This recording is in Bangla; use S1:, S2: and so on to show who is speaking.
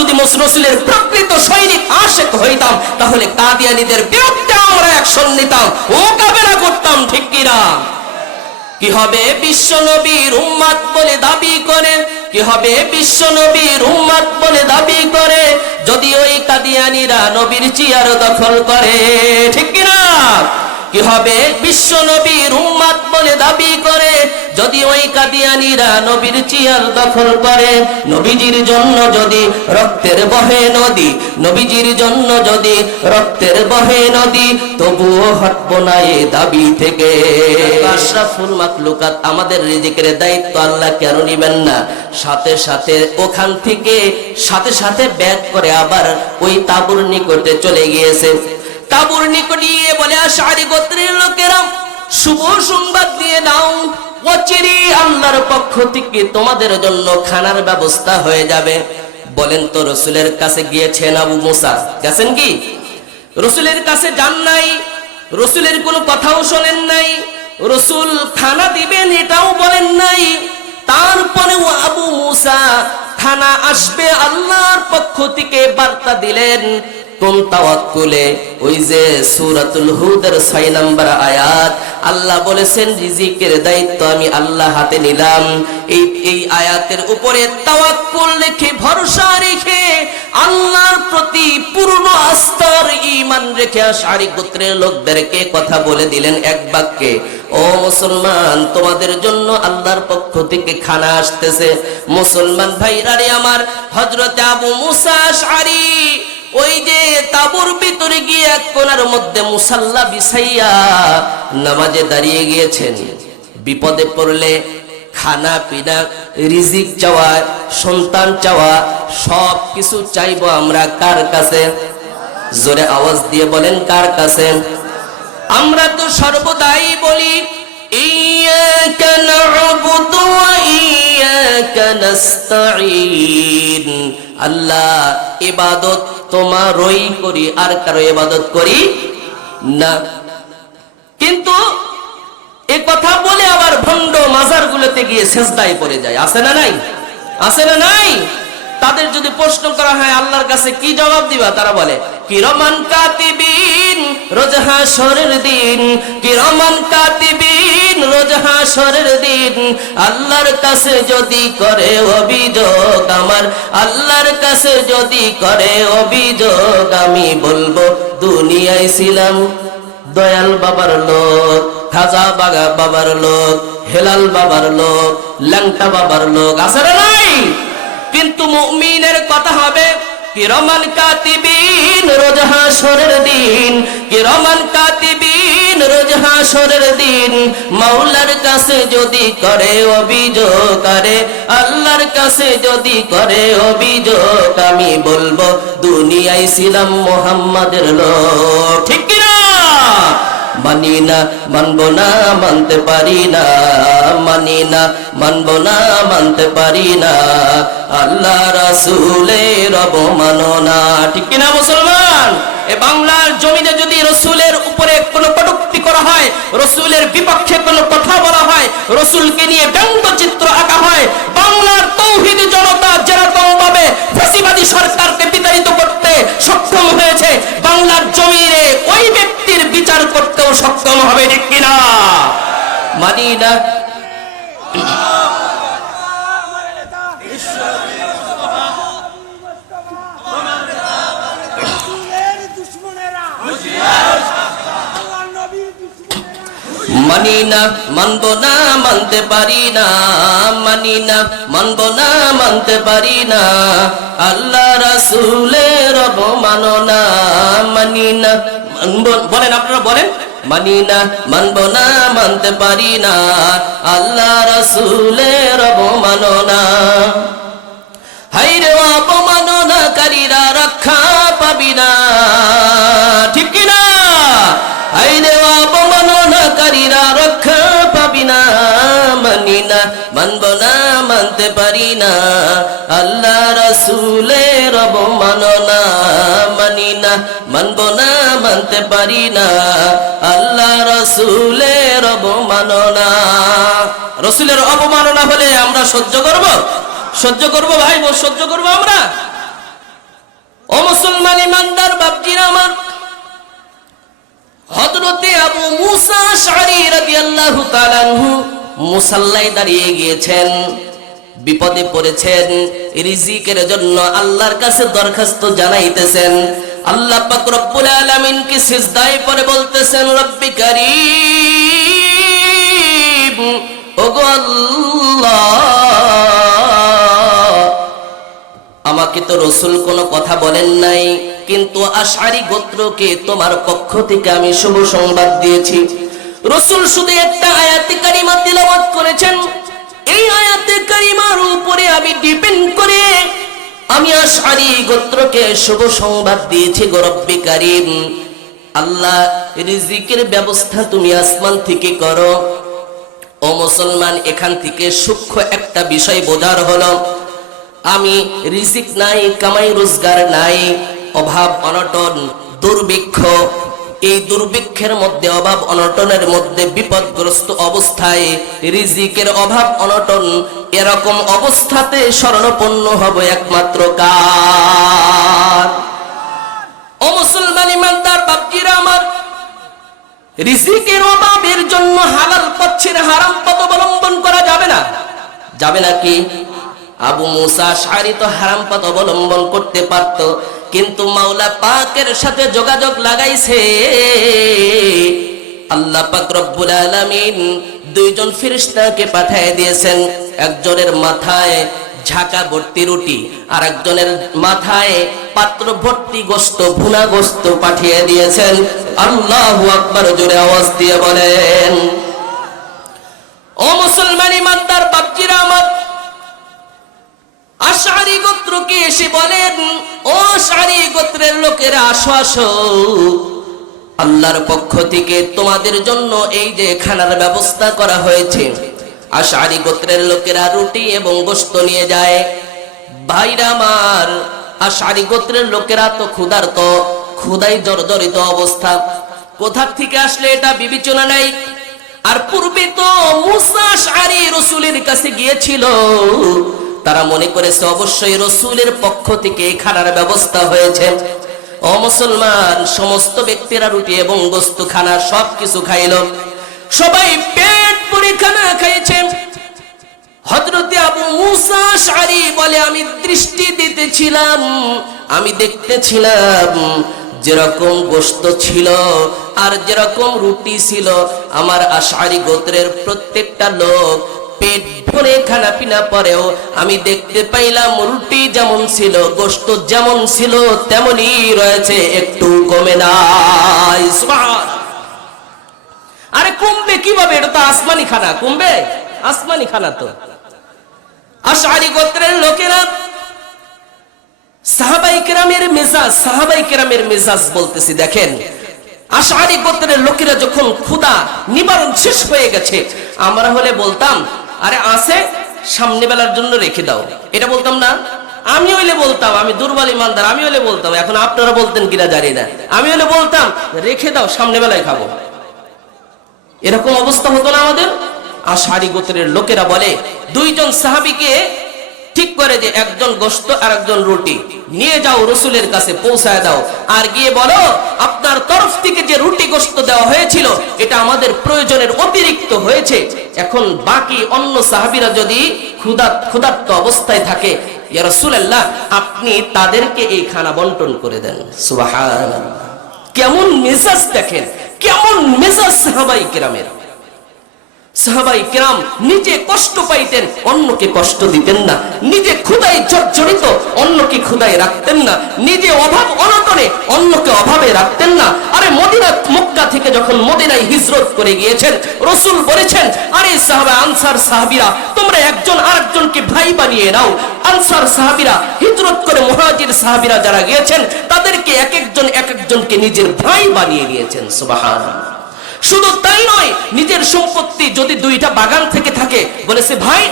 S1: যদি রসুলের প্রকৃত সৈনিক আশেক হইতাম, তাহলে কাদিয়ানিদের বিরুদ্ধে আমরা অ্যাকশন নিতাম। মোকাবেলা করতাম, ঠিক কিনা? কি হবে বিশ্ব নবীর উম্মাদ বলে দাবি করে? কি হবে বিশ্ব নবীর উম্মাদ বলে দাবি করে? যদি ওই কাদিয়ানিরা নবীর চেয়ার দখল করে, ঠিক কিনা? কি হবে বিশ্ব নবীর উম্মাদ বলে দাবি করে? যদি ওই কাদিয়ানিরা নবীর চেয়ার দখল করে, নবীজির জন্য যদি রক্তের বহে নদী, নবীজির জন্য যদি রক্তের বহে নদী, তবুও হটবো না এ দাবি থেকে। আশরাফুল মাকলুকাত আমাদের রিজিকের দায়িত্ব আল্লাহ কেন নিবেন না? সাথে সাথে ওখান থেকে, সাথে সাথে ব্যাগ করে আবার ওই তাবুর নিকটে চলে গিয়েছে। তাবুর নিকটে বলে, আশারি গোত্রের লোকেরা, শুভ সংবাদ দিয়ে দাও। অচিরি আল্লাহর পক্ষ থেকে তোমাদের জন্য খানার ব্যবস্থা হয়ে যাবে। বলেন তো রসুলের কাছে গিয়েছেন আবু মুসা। গেছেন কি? রসুলের কাছে যান নাই, রসুলের কোনো কথাও শোনেন নাই, রসুল খানা দিবেন এটাও বলেন নাই। তারপরেও আবু মুসা খানা আসবে আল্লাহর পক্ষ থেকে বার্তা দিলেন কোন তাওয়াক্কুলে, ওই যে সূরাতুল হুদের 6 নম্বর আয়াত, আল্লাহ বলেছেন, রিজিকের দায়িত্ব আমি আল্লাহ হাতে নিলাম। এই এই আয়াতের উপরে তাওয়াক্কুল রেখে, ভরসা রেখে, আল্লাহর প্রতি পূর্ণ আস্থার ঈমান রেখে আশারি গোত্রের লোকদেরকে কথা বলে দিলেন এক বাক্যে, ও মুসলমান, তোমাদের জন্য আল্লাহর পক্ষ থেকে খানা আসতেছে। মুসলমান ভাইরা রে আমার, হযরত আবু মুসা আশআরি ওই যে তাবুর ভিতরে গিয়ে এক কোনার মধ্যে মুসাল্লা বিছাইয়া নামাজে দাঁড়িয়ে গিয়েছেন। বিপদে পড়লে খানা পিনা, রিজিক চাওয়া, সন্তান চাওয়া, সব কিছু চাইব আমরা কার কাছে? জোরে আওয়াজ দিয়ে বলেন, কার কাছে? আমরা তো সর্বদাই বলি আল্লাহ ইবাদত তোমারই করি, আর কারও ইবাদত করি না। কিন্তু এ কথা বলে আবার ভণ্ড মাজার গুলোতে গিয়ে সেজদায় পড়ে যায়। আছে না নাই? আছে না নাই? তাদের যদি প্রশ্ন করা হয়, আল্লাহর কাছে কি জবাব দিবা? তারা বলে, কিরমান কাতিবিন রোজ হাসরের দিন। কিরমান কাতিবিন রোজ হাসরের দিন। আল্লাহর কাছে যদি করে অভিযোগ আমার আল্লাহর কাছে যদি করে অভিযোগ, আমি বলব, দুনিয়ায় ছিলাম দয়াল বাবার লোক, খাজা বাগা বাবার লোক, হেলাল বাবার লোক, ল্যাংটা বাবার লোক, আছে নাই? কিন্তু মুমিনের কথা হবে কিরমান কাতিবিন, রোজ হাসরের দিন। কিরমান কাতিবিন, রোজ হাসরের দিন। মাওলার কাছে যদি করে অভিযোগ করে আল্লাহর কাছে যদি করে অভিযোগ, আমি বলব, দুনিয়ায় ছিলাম মোহাম্মদের লোক। ঠিক মানি না, মানবো না, মানতে পারি না, মানি না, মানবো না, মানতে পারি না। আল্লাহ রাসূলের অবমাননা। ঠিক কিনা মুসলমান? এ বাংলার জমিনে যদি রসুলের উপরে কোনো কটূক্তি করা হয়, রসুলের বিপক্ষে কোনো কথা বলা হয়, রসুলকে নিয়ে ব্যঙ্গচিত্র আঁকা হয়, বাংলার তৌহিদি জনতা যেরকম ভাবে ফ্যাসিবাদী সরকারকে বিতাড়িত করতে সক্ষম হয়েছে বাংলার জমিনে ওই ব্যক্তির বিচার করতেও সক্ষম হবে ঠিক কিনা? মানি না
S2: রাসূলের দুশমনেরা আল্লাহর নবীর দুশমনেরা
S1: মানি না, মানব না, মানতে পারি না, মানি না, মানব না, মানতে পারি না। আল্লাহ রাসূলের অবমাননা মানি না বলেন আপনারা, বলেন। মানি না, মানব না, মানতে পারি না, আল্লাহ রাসূলের অবমাননা হাইরে অপমাননাকারীরা রক্ষা পাবি না। মানব না, মানতে পারি না। আল্লাহ রসুলের অবমাননা, মানি না। মানব না, মানতে পারি না। আল্লাহ রসুলে রসুলের অবমাননা। রসুলের অবমাননা হলে আমরা সহ্য করব? সহ্য করব ভাই সহ্য করব আমরা? বাপজিরা আমার। হযরতে আবু মুসা আশআরী রাদিয়াল্লাহু তাআলা আনহু মুসাল্লায় দাঁড়িয়ে গিয়েছেন, বিপদে পড়েছেন, রিজিকের জন্য আল্লাহর কাছে দরখাস্ত জানাইতেছেন। আল্লাহ পাক রব্বুল আলামিনকে সিজদায় পড়ে বলতেছেন, রব্বি কারীম, ওগো আল্লাহ, আমাকে তো রসুল কোনো কথা বলেন নাই, কিন্তু আশারি গোত্রকে তোমার পক্ষ থেকে আমি শুভ সংবাদ দিয়েছি। রসুল শুধু একটা আয়াতে কারিমা তিলাওয়াত করেছেন। এই আয়াতে কারিমার উপরে আমি ডিপেন্ড করে আমি আশারি গোত্রকে শুভ সংবাদ দিয়েছি গরব্বি কারিম। আল্লাহ, রিজিকের ব্যবস্থা তুমি আসমান থেকে করো। ও মুসলমান, এখান থেকে সূক্ষ্ম একটা বিষয় বোঝার হলো, আমি রিজিক নাই, কামাই রোজগার নাই, অভাব অনটন, দুর্ভিক্ষ এই দুর্ভিক্ষের মধ্যে, অভাব অনটনের মধ্যে, বিপদগ্রস্ত অবস্থায়, রিজিকের অভাব অনটন, এরকম অবস্থাতে স্মরণপন্ন হবে একমাত্র কার? ও মুসলমান ইমানদার বাপজিরা আমার, রিজিকের অভাবের জন্য হালাল পথের হারাম পথ অবলম্বন করা যাবে না। যাবে নাকি আবু মুসা তো হারাম পথ অবলম্বন করতে পারত কিন্তু মাওলা পাকের সাথে যোগাযোগ লাগাইছে। আল্লাহ পাক রব্বুল আলামিন দুইজন ফেরেশতাকে পাঠিয়ে দিয়েছেন। একজনের মাথায় ঝাঁকা ভর্তি রুটি, আর একজনের মাথায় পাত্র ভর্তি গোস্ত, ভুনা গোস্ত পাঠিয়ে দিয়েছেন। আল্লাহু আকবার জোরে আওয়াজ দিয়ে বলেন, ও মুসলমান ইমানদার, বাপজিরা আমার আশারি গোত্রকে এসে বলেন, ও আশারি গোত্রের লোকেরা, আসো আসো। আল্লাহর পক্ষ থেকে তোমাদের জন্য এই যে খানার ব্যবস্থা করা হয়েছে, আশারি গোত্রের লোকেরা রুটি এবং গোস্ত নিয়ে যায়। ভাইরা আমার, আশারি গোত্রের লোকেরা তো ক্ষুধার্ত ক্ষুধাই জর্জরিত অবস্থা। কোথা থেকে আসলে এটা বিবেচনা নাই। আর পূর্বে তো মুসা আশারি রসুলের কাছে গিয়েছিল তারা মনে করেছে, অবশ্যই রসুলের পক্ষ থেকে খানার ব্যবস্থা হয়েছে। ও মুসলমান, সমস্ত ব্যক্তিরা রুটি এবং গোস্ত খানা সব কিছু খাইল। সবাই পেট পুরি খানা খাইছে। হজরতে আবু মুসা শারি বলে, আমি দৃষ্টি দিতেছিলাম, আমি দেখতেছিলাম যেরকম গোস্ত ছিল আর যেরকম রুটি ছিল। আমার আশারি গোত্রের প্রত্যেকটা লোক পেট ভরে খানা পিনা পরেও আমি দেখতে পাইলাম রুটি যেমন ছিল, গোস্ত যেমন ছিল তেমনই রয়েছে একটু কমে নাই। আরে কমবে কীভাবে? এটা তো আসমানি খানা, কমবে? আসমানি খানা তো। আশারি গোত্রের লোকেরা সাহাবাই কেরামের মেজাজ, সাহাবাই কেরামের মেজাজ বলতেছি, দেখেন। আশারি গোত্রের লোকেরা যখন ক্ষুদা নিবারণ শেষ হয়ে গেছে, আমরা হলে বলতাম আরে আসে সামনে বেলার জন্য রেখে দাও। এটা বলতাম না? আমি হইলে বলতাম, আমি দুর্বল ইমানদার, আমি হইলে বলতাম, এখন আপনারা বলতেন কিনা জানি না। আমি হইলে বলতাম, রেখে দাও, সামনে বেলায় খাব। এরকম অবস্থা হতো না আমাদের? আশারি গোত্রের লোকেরা বলে, দুইজন সাহাবিকে ঠিক করে যে একজন গোস্ত আর একজন রুটি। নিয়ে যাও রসুলের কাছে, পৌঁছায় দাও। আর গিয়ে বলো, আপনার তরফ থেকে যে রুটি গোস্ত দেওয়া হয়েছিল, এটা আমাদের প্রয়োজনের অতিরিক্ত হয়েছে। এখন বাকি অন্য সাহাবিরা যদি ক্ষুদা ক্ষুধার্ত অবস্থায় থাকে, ইয়া রাসূলুল্লাহ, আপনি তাদেরকে এই খানা বন্টন করে দেন। সুবহানাল্লাহ। কেমন মেজাজ দেখেন, কেমন মেজাজ সাহাবাই কেরামের। সাহাবাই কেরাম নিজে কষ্ট পাইতেন, অন্যকে কষ্ট দিতেন না। নিজে ক্ষুদায় জর্জরিত, অন্যকে ক্ষুদায় রাখতেন না। নিজে অভাব অনটনে, অন্যকে অভাবে রাখতেন না। আরে মদিনা, মক্কা থেকে যখন মদিনায় হিজরত করে গিয়েছেন, রসুল বলেছেন, আরে সাহাবা, আনসার সাহাবিরা, তোমরা একজন আরেকজনকে ভাই বানিয়ে নাও। আনসার সাহাবিরা, হিজরত করে মহাজির সাহাবিরা যারা গিয়েছেন, তাদেরকে এক একজন, এক একজনকে নিজের ভাই বানিয়ে নিয়েছেন সুবহানাল্লাহ। শুধু তাই নয় নিজের সম্পত্তি যদি দুইটা বাগান থেকে থাকে বলেছে ভাই